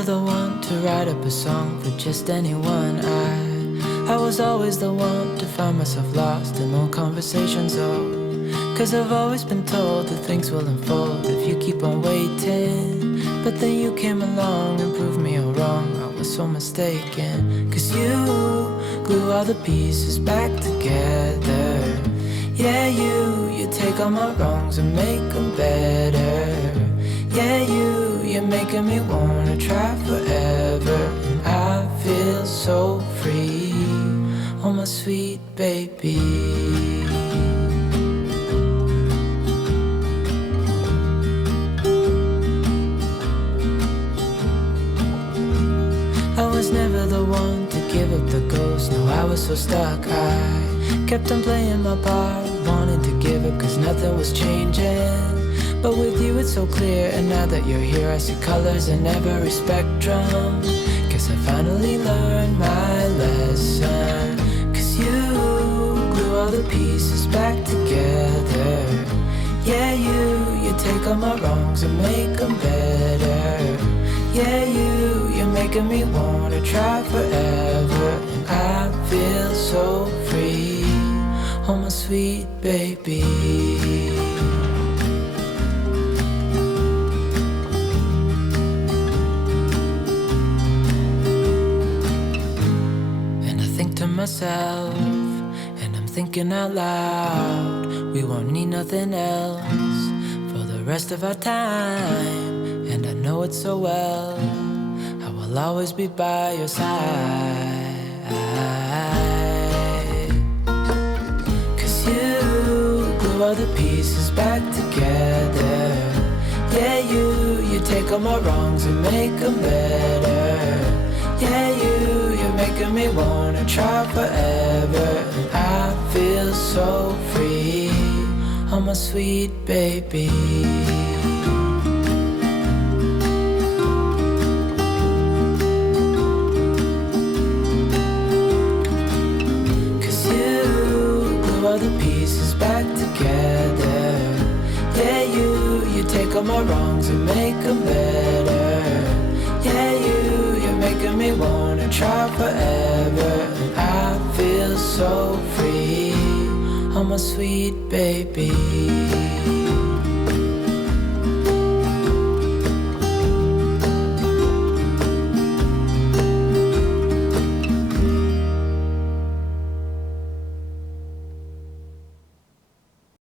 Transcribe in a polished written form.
never the one to write up a song for just anyone. I was always the one to find myself lost in old conversations, oh. Cause I've always been told that things will unfold if you keep on waiting. But then you came along and proved me all wrong. I was so mistaken. Cause you glue all the pieces back together. Yeah, you take all my wrongs and make them better. Yeah, you're making me wanna try forever. And I feel so free, oh my sweet baby. I was never the one to give up the ghost. No, I was so stuck. I kept on playing my part, wanting to give up cause nothing was changing. But with you it's so clear, and now that you're here I see colors in every spectrum. Guess I finally learned my lesson. Cause you glue all the pieces back together. Yeah, you take all my wrongs and make them better. Yeah, you're making me wanna try forever. And I feel so free, oh my sweet baby. To myself, and I'm thinking out loud, we won't need nothing else for the rest of our time. And I know it so well, I will always be by your side. Cause you glue all the pieces back together. Yeah, you take all my wrongs and make them better. Yeah, you're making me wanna try forever. And I feel so free, oh my sweet baby. Cause you glue all the pieces back together. Yeah, you take all my wrongs and make them better. Yeah, you're making me wanna try forever. And I feel so free, oh my sweet baby.